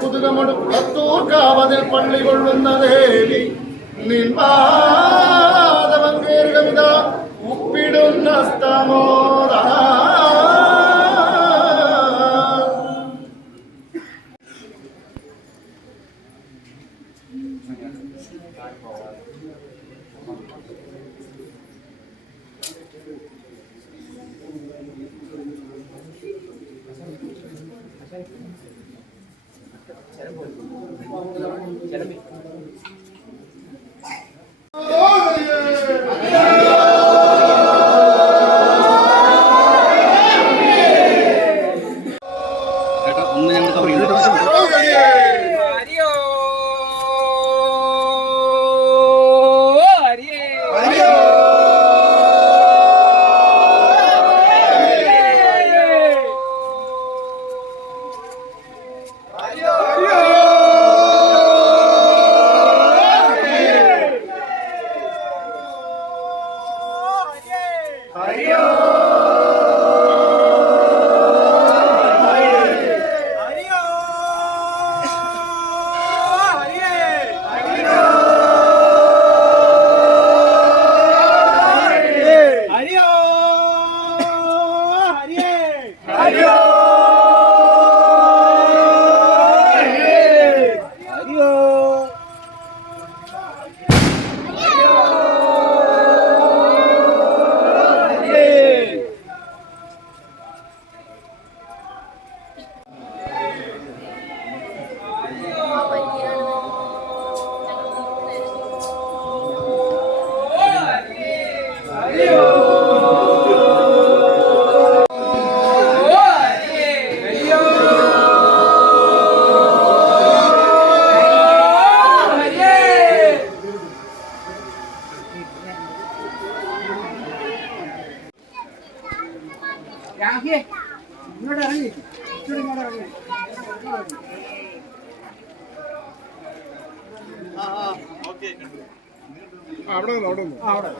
പുതുകമടുപ്പത്തൂർക്കാവതിൽ പള്ളി കൊള്ളുന്ന ദേവി നിൻപാദമങ്കേറുകവിത ഉപ്പിടുന്ന സ്തമോദ അവിടെ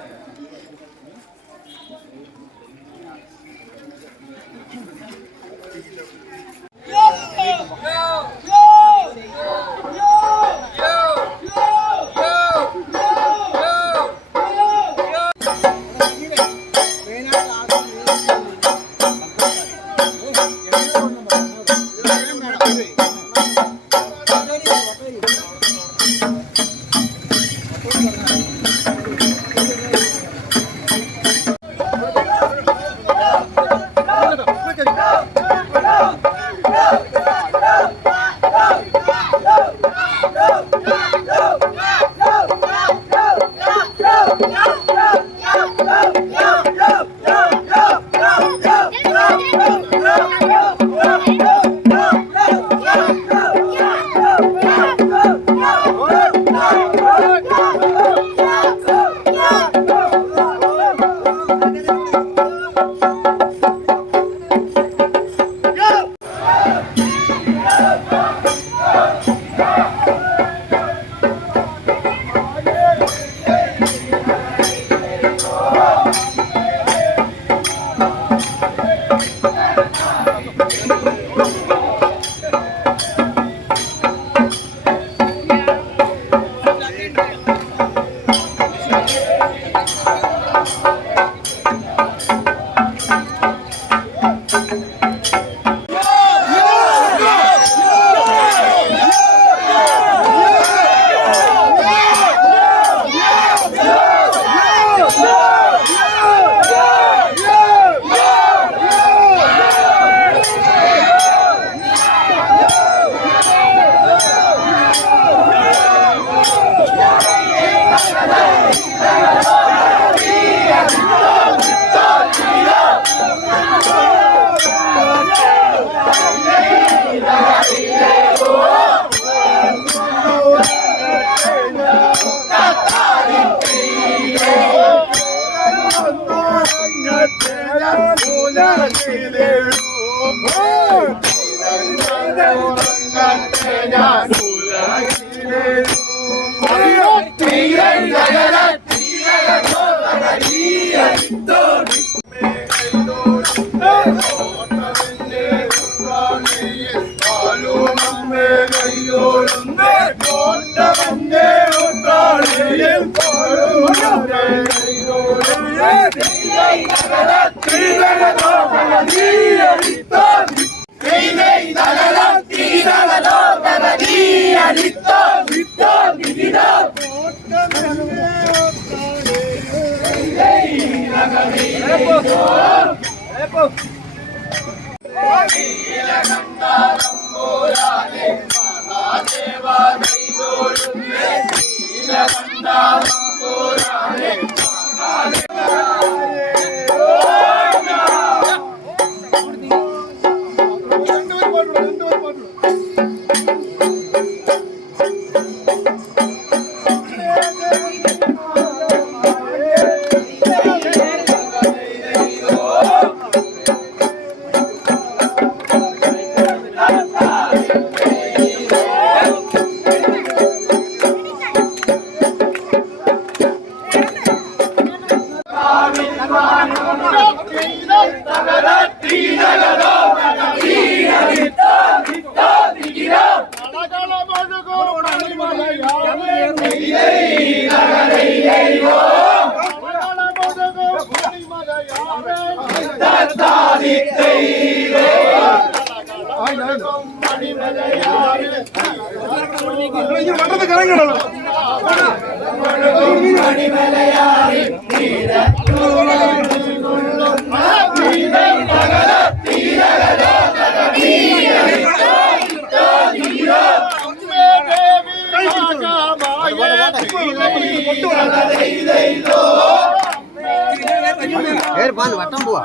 വട്ടം പോവാ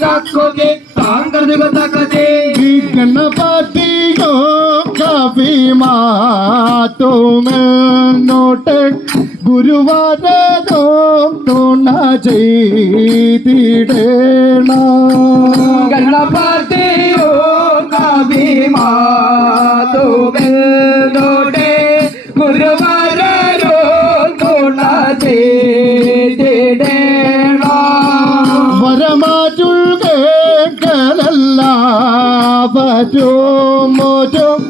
താക്കോതി താങ്കൃതിക തകതി ഗണപതിയോ കവിമാതുമെന്നോട്ട് ഗുരുവാരോ തുണ ചെയ്തിടേണം ഗണപതിയോ കവിമാതുമെന്നോട്ട് ഗുരുവാരോ തുണ ചെയ്തിടേണം വരമാറ്റുകെല്ലാവരും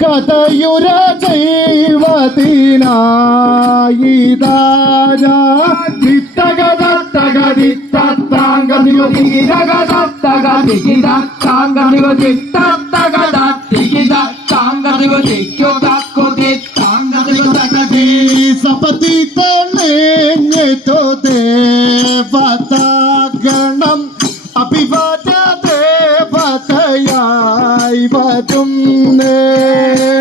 കഥയുര ചെയ്വതിനായിതാരാ സപതി തേഞ്ഞോ ദേവതാഗണം അഭിവാദ ദേവതയായി വരും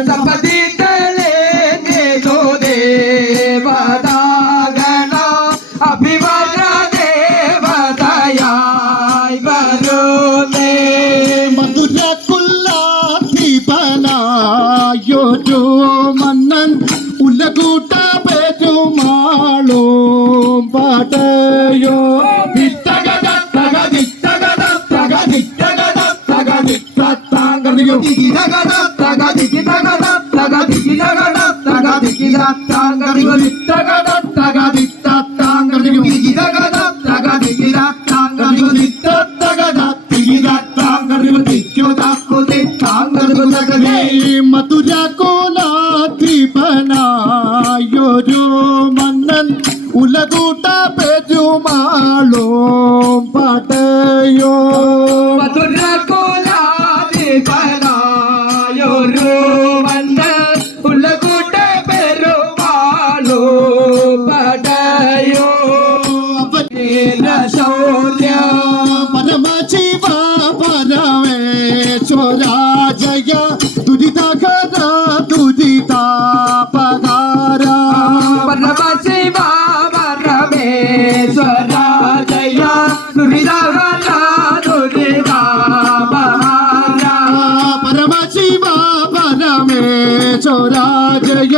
സപതി തേഞ്ഞോ ദേവതാഗണം അഭിവാദ ദേവതയായി വരുന്നേ മധുരക്കുല്ലാധിപനായൊരു മന്നൻ ഉലകൂട്ട പെരുമാളും പാടയോ മധുരകുലാധിപനായൊരു മന്നൻ ഉലകൂട്ട പെരുമാളും പാടയോ മധുരകുലാധിപനായൊരു മന്നൻ ഉലകൂട്ട പെരുമാളോ പടയോ ശൗര്യ പരമശിവ പരമേശ്വര ജയ ദുരിതകര ദുരിതാപകാര പരമശിവ പരമേശ്വര ജയ ദുരിതകര ദുരിതാപഹാര പരമശിവ പരമേശ്വര ജയ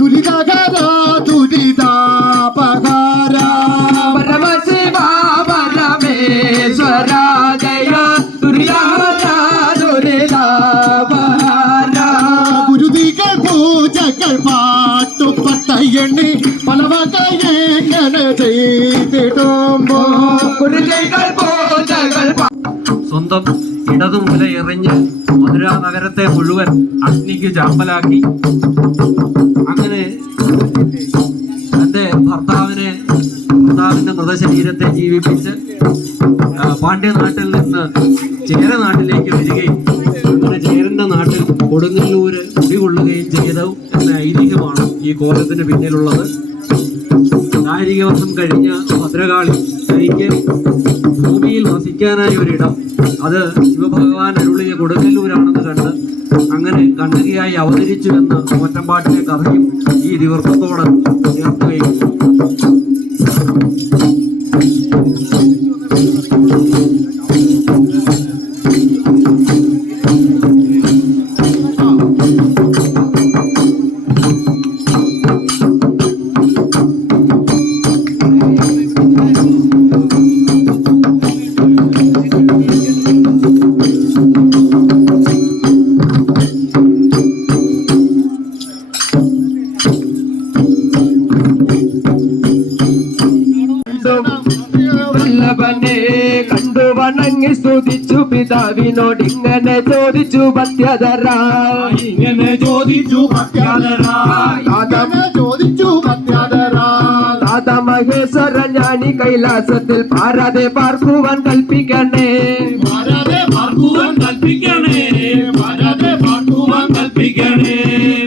ദുരിതകര ദുരിതാപകാര പരമശിവ പരമേശ്വര ജയ ദുരിതകര ദുരിതാപഹാര ഗുരുതികൾ പൂജകൾ പാട്ടുപട്ടയണി പലവകയെങ്ങനെ ചെയ്തിടുമ്പോ ഗുരുജകൾ പൂജകൾ സ്വന്തം ഇടതുമുല എറിഞ്ഞ് മധുര നഗരത്തെ മുഴുവൻ അഗ്നിക്ക് ചാമ്പലാക്കി അങ്ങനെ തൻ്റെ ഭർത്താവിന്റെ മൃതശരീരത്തെ ജീവിപ്പിച്ച് പാണ്ഡ്യനാട്ടിൽ നിന്ന് ചേരനാട്ടിലേക്ക് വരികയും അങ്ങനെ ചേരന്റെ നാട്ടിൽ കൊടുങ്ങല്ലൂര് കുടികൊള്ളുകയും ചെയ്തു എന്ന ഐതിഹ്യമാണ് ഈ കോലത്തിന് പിന്നിലുള്ളത്. 1000 വർഷം കഴിഞ്ഞ ഭദ്രകാളി തനിക്ക് ഭൂമിയിൽ വസിക്കാനായ ഒരിടം അത് ശിവഭഗവാൻ അരുളിയ കൊടുങ്ങല്ലൂരാണെന്ന് കണ്ട് അങ്ങനെ കണ്ണകിയായി അവതരിച്ചു എന്ന ഒറ്റപ്പാട്ടിലെ കഥയും ഈ ഇതിവൃത്തത്തോട് ചേർക്കുകയും കണ്ടു വണങ്ങി സ്തുതിച്ചു പിതാവിനോട് ഇങ്ങനെ ചോദിച്ചു ഭക്ത്യധര ദാത മഹേശ്വര ജ്ഞാനി കൈലാസത്തിൽ പാരാതെ പാർക്കുവാൻ കൽപ്പിക്കണേ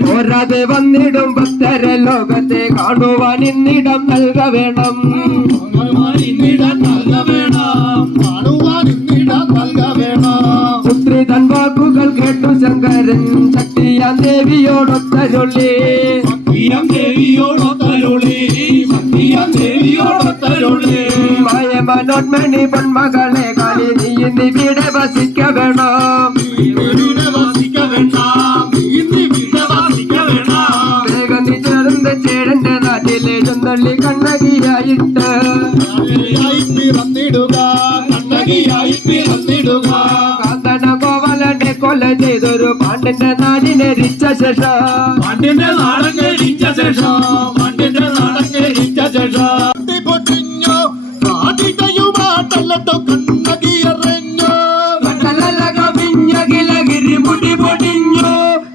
പോരാതെ വന്നിടും ഭക്തരെ ലോകത്തെ കാണുവാൻ ഇന്നിടം നൽക വേണം പുത്രി തൻ വാക്കുകൾ കേട്ടു ശങ്കരൻ ശക്തിയാം ദേവിയോടൊത്തരുളി മായമനോന്മണി പൊന്മകളെ കാളി നീ കണ്ണകിയായി പിറന്നിടുക. കാന്തന കോവലനെ കൊല ചെയ്തൊരു പാണ്ഡ്യന്റെ നാടിനെ രിച്ച ശേഷം പാണ്ഡ്യന്റെ നാടൻ കഴിച്ച ശേഷം പൊട്ടിഞ്ഞോ കാടിടയുമാട്ടല്ലോ കണ്ണകിയറിഞ്ഞോ. കടലല കവിഞ്ഞകില ഗിരിമുടി പൊടിഞ്ഞു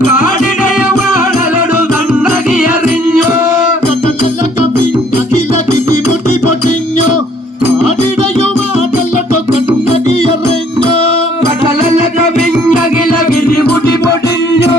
കാടിടയുമാടലൊടു കണ്ണകിയറിഞ്ഞു. കടലല കവിഞ്ഞകില ഗിരിമുടി പൊട്ടിഞ്ഞോ കാടിടയുമാട്ടല്ലോ കണ്ണകിയറിഞ്ഞോ. കടലല കവിഞ്ഞകില ഗിരിമുടി പൊടിഞ്ഞു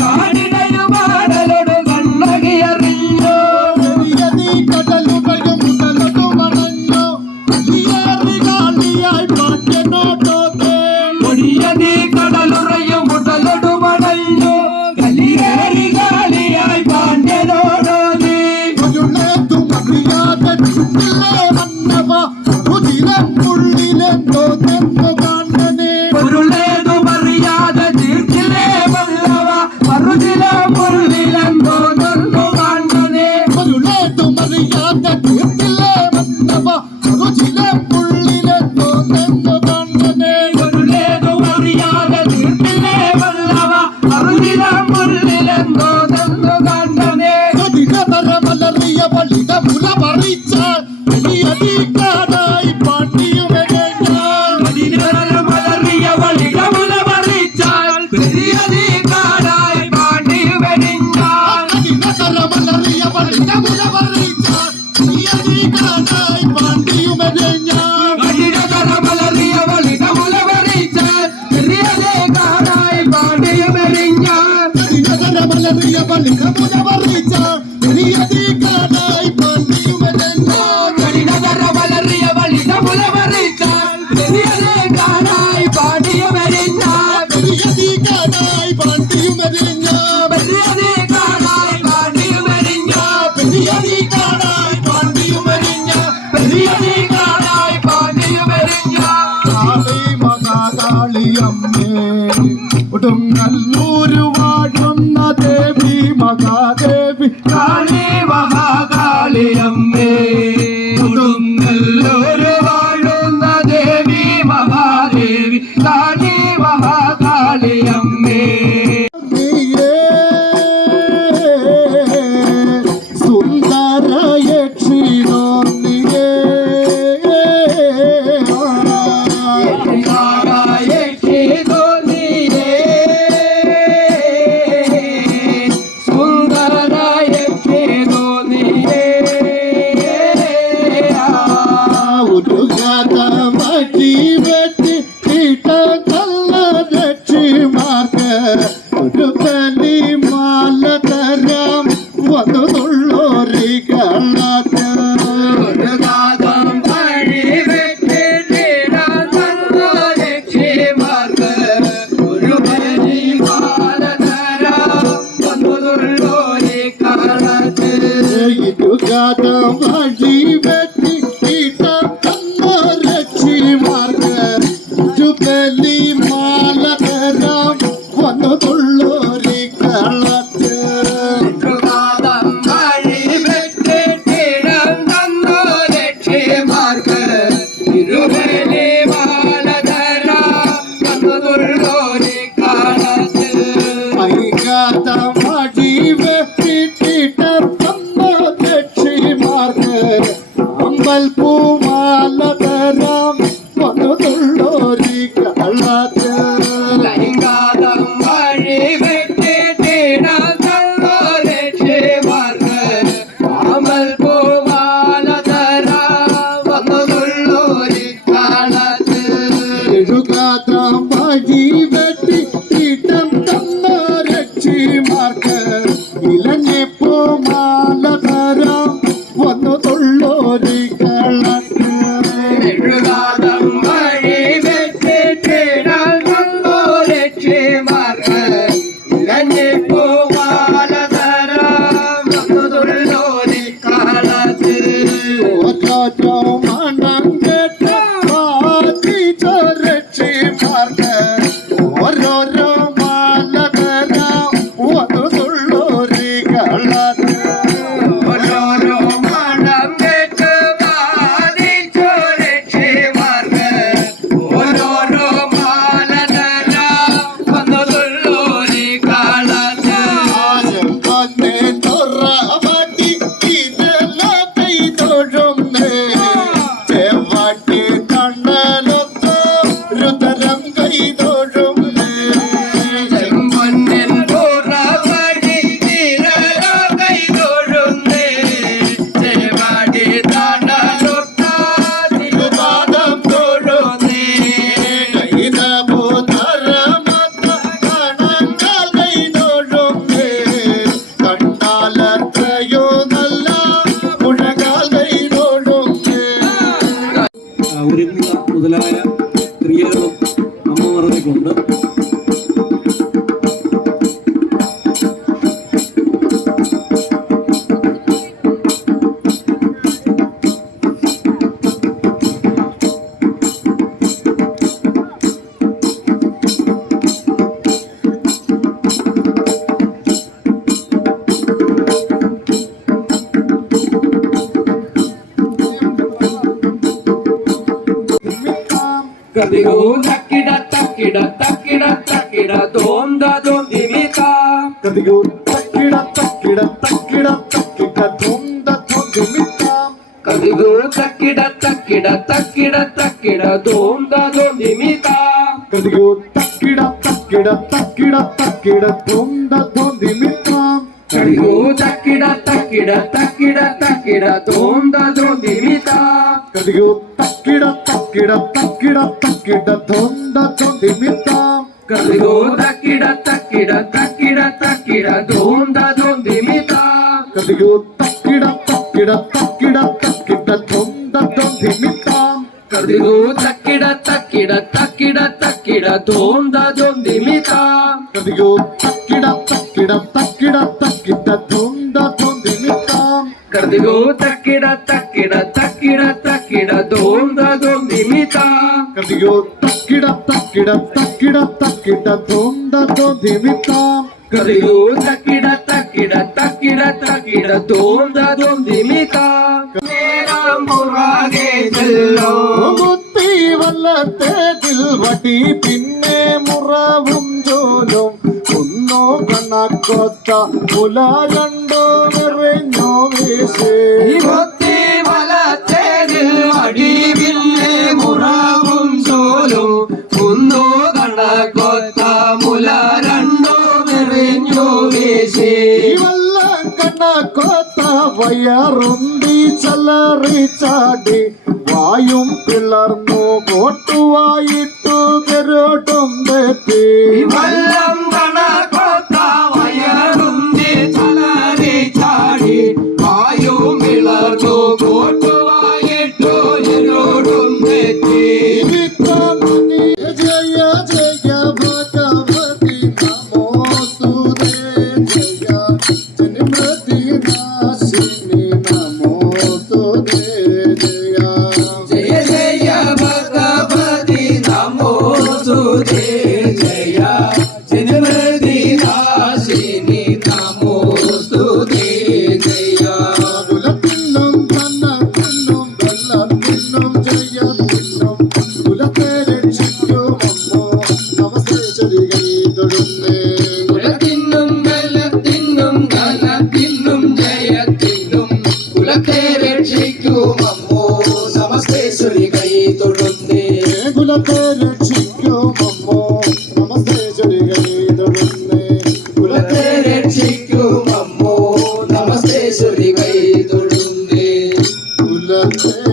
കാടിടയുമാടലൊടു കണ്ണകിയറിഞ്ഞു. പെരിയതി കടലുകയും മുതലതു മണഞ്ഞോ കാളിയായി പാണ്ഡ്യനോടോതേ. പൊടിയതി കടലുറയും മുതലൊടു മണഞ്ഞു കലിയേറി കാളിയായി പാണ്ഡ്യനോടോതി. പൊരുളേതു മറിയാതെ ചുറ്റിലേ വന്നവ രുചിരം ഉള്ളിലെന്തോ തെന്നു കാണനെ. പൊരുളേതു അറിയാതെ തീർച്ചിലേ വല്ലവ മറുചില മുള്ളിലെന്തോ നന്നു കാണനെ. പൊരുളേതു മറിയാതെ തീർത്തിലേ വന്നവ രുചിരം ഉള്ളിലെന്തോ തെന്നു കാണനെ. പൊരുളേതു അറിയാതെ തീർച്ചിലേ വല്ലവ മറുചില മുള്ളിലെന്തോ നന്നു കാണനെ. കഠിനതരമലറിയ വളിക മുല പറിച്ചാൽ വലിയധികാരായി പാണ്ഡ്യമെഴഞ്ഞാൽ. മലറിയ വളികമുല പറിച്ചാൽ പെരിയധികാരായി പാണ്ഡ്യമെഴിഞ്ഞാൽ. കഠിനതരമലറിയ വളിക മുല പറിച്ചാൽ വലിയധികാരായി പാണ്ഡ്യമെഴഞ്ഞാൽ. കഠിനതരമലറിയ വളികമുല പറിച്ചാൽ പെരിയധികാരായി പാണ്ഡ്യമെഴിഞ്ഞാൽ. കഠിനതരമലറിയ വളിക മുല പറിച്ചാൽ വലിയധികാരായി പാണ്ഡ്യമെഴഞ്ഞാൽ. കഠിനതരമലറിയ വളികമുല പറിച്ചാൽ പെരിയധികാരായി പാണ്ഡ്യമെഴിഞ്ഞാൽ. വലിയധികാരായി പാണ്ഡ്യമെഴഞ്ഞാൽ. പെരിയധികാരായി പാണ്ഡ്യമെഴിഞ്ഞാൽ. വലിയധികാരായി പാണ്ഡ്യമെഴഞ്ഞാൽ. പെരിയധികാരായി പാണ്ഡ്യമെഴിഞ്ഞാൽ. കാളി മഹാകാളിയമ്മേ ഉടുങ്ങല്ലൂര് വാഴുന്ന ദേവി മഹാദേവി. കാളി മഹാകാളിയമ്മേ ഉടുങ്ങല്ലൂര് വാഴുന്ന ദേവി മഹാദേവി. കാളി മഹാകാളിയമ്മേ നീയേ സുന്ദരയക്ഷിണോ നീയേ. യക്ഷിതോ നീയേ സുന്ദര യക്ഷിതോ നീയേ. ഒരു കഥ മറ്റി വെട്ടി ഇട്ട കള്ള രക്ഷിമാർക്ക് ഒരു കലി മാല തരാം വന്നു തുള്ളോരി കള്ളത്ത്. ഒരു കാതം വഴി വെട്ടിടാ ലക്ഷ്യമാർക്ക് ഒരു ബലി മാലതര വന്നുള്ളോരി കാലത്ത്. ഇരുകാത വഴി വെട്ടി ഇട്ട കള്ള രക്ഷിമാർക്ക് ഒരു കലി മാല തരാം വന്നു തുള്ളോരി കള്ളത്ത്. ഒരു കാതം വഴി വെട്ടിടാ ലക്ഷ്യമാർക്ക് ഇരുബലി മാലതര വന്നുള്ളോരി കാലത്ത്. ഐകാത വഴി വെട്ടിട്ട തന്ന രക്ഷിമാർക്ക് അമ്പൽപ്പൂമാല തരാം വന്നു തുള്ളോരി കള്ളത്ത്. ലൈംഗാതം വഴി വെട്ടിടാ ലക്ഷ്യമാർക്ക് അമൽ പൂമാലതര വന്നുള്ളോരി കാലത്ത്. എഴുകാത വഴി വെട്ടിട്ട തന്ന രക്ഷിമാർക്ക് ഇലഞ്ഞിപ്പൂമാല തരാം വന്നു തുള്ളോരി കള്ളത്ത്. എഴുകാതം വഴി വെട്ടിടാ ലക്ഷ്യമാർക്ക് പൂമാലതര വന്നുള്ളോരി കാലത്ത്. ഓരോരോ മണം കേട്ട് ബാധിച്ച രക്ഷിമാർക്ക് നടത്തിക്കൊണ്ട് കതികോ തക്കിട തക്കിട തക്കിട തക്കിട തോം ദോം ദിമിത കതികോ തക്കിട തക്കിട തക്കിട തക്കിട ധുംദ ധുംദിമിത്താം കതികോ തക്കിട തക്കിട തക്കിട തക്കിട തോം ദോം ദിമിത കതികോ തക്കിട തക്കിട തക്കിട തക്കിട ധുംദ ധുംദിമിത്താം കതികോ തക്കിട തക്കിട തക്കിട തക്കിട തോം ദോം ദിമിത കതികോ തക്കിട തക്കിട തക്കിട തക്കിട ധുംദ ധുംദിമിത്താം കതികോ തക്കിട തക്കിട തക്കിട തക്കിട തോം ദോം ദിമിത കതികോ തക്കിട തക്കിട തക്കിട തക്കിട ധുംദ ധുംദിമിത്താം കതികോ തക്കിട തക്കിട തക്കിട തക്കിട തോം ദോം ദിമിത കതികോ തക്കിട തക്കിട തക്കിട തക്കിട ധുംദ ധുംദിമിത്താം കതികോ തക്കിട തക്കിട തക്കിട തക്കിട തോം ദോം ദിമിത കതികോ തക്കിട തക്കിട തക്കിട തക്കിട ധുംദ ധുംദിമിത്താം കതികോ തക്കിട തക്കിട തക്കിട തക്കിട തോം ദോം ദിമിത നേരം പുറകെ ചെല്ലോ മുത്തി വല്ലത്തേതിൽ വടി പിന്നെ മുറവും ജോലും ഒന്നോ കണക്കൊത്ത മുല കണ്ടോ നിറഞ്ഞോ വീശേ ഭക്തി വലത്തേതിൽ വടി പിന്നെ മുറവും ചോലും ഒന്നോ കണക്കൊത്ത മുല രണ്ടോ നിറഞ്ഞോ വീശി വല്ലം കണക്കൊത്ത വയറുന്തി ചലറി ചാടി വായും പിളർന്നു കോട്ടുവായിട്ടു കരോട്ടും തെറ്റി വല്ലം കണക്കൊത്ത വയറുന്തി ചലറി ചാടി വായും പിളർന്നു കോട്ടുവായിട്ടു എരോടും തെറ്റി ജയ ജയ ഭഗവതി നമോസ്തുതേ ജയ ജനമൃതി നാശിനി നമോസ്തുതേ ജയ ജയ ജയ ഭഗവതി നമോസ്തുതേ ജയ ജനമൃതി നാശിനി നമോസ്തുതേ ജയ കുലത്തിന്നും കന്നത്തിന്നും വെള്ളത്തിന്നും ജയത്തിന്നും കുലത്തെ രക്ഷിക്കുമമ്മോ നമസ്തേ ചൊല്ലുകൈ തൊഴുന്നേ കുലത്തിനും വെള്ളത്തിനും ധനത്തിനും ജയത്തിനും കുലത്തെ രക്ഷിക്കുമമ്മോ നമസ്തേശ്വരി കൈ തൊഴുന്നേ കുലത്തെ രക്ഷിക്കുമമ്മോ നമസ്തേ ചൊല്ലുകൈ തൊഴുന്നേ കുലത്തെ രക്ഷിക്കുമമ്മോ നമസ്തേശ്വരി കൈ തൊഴുന്നേ കുലത്തെ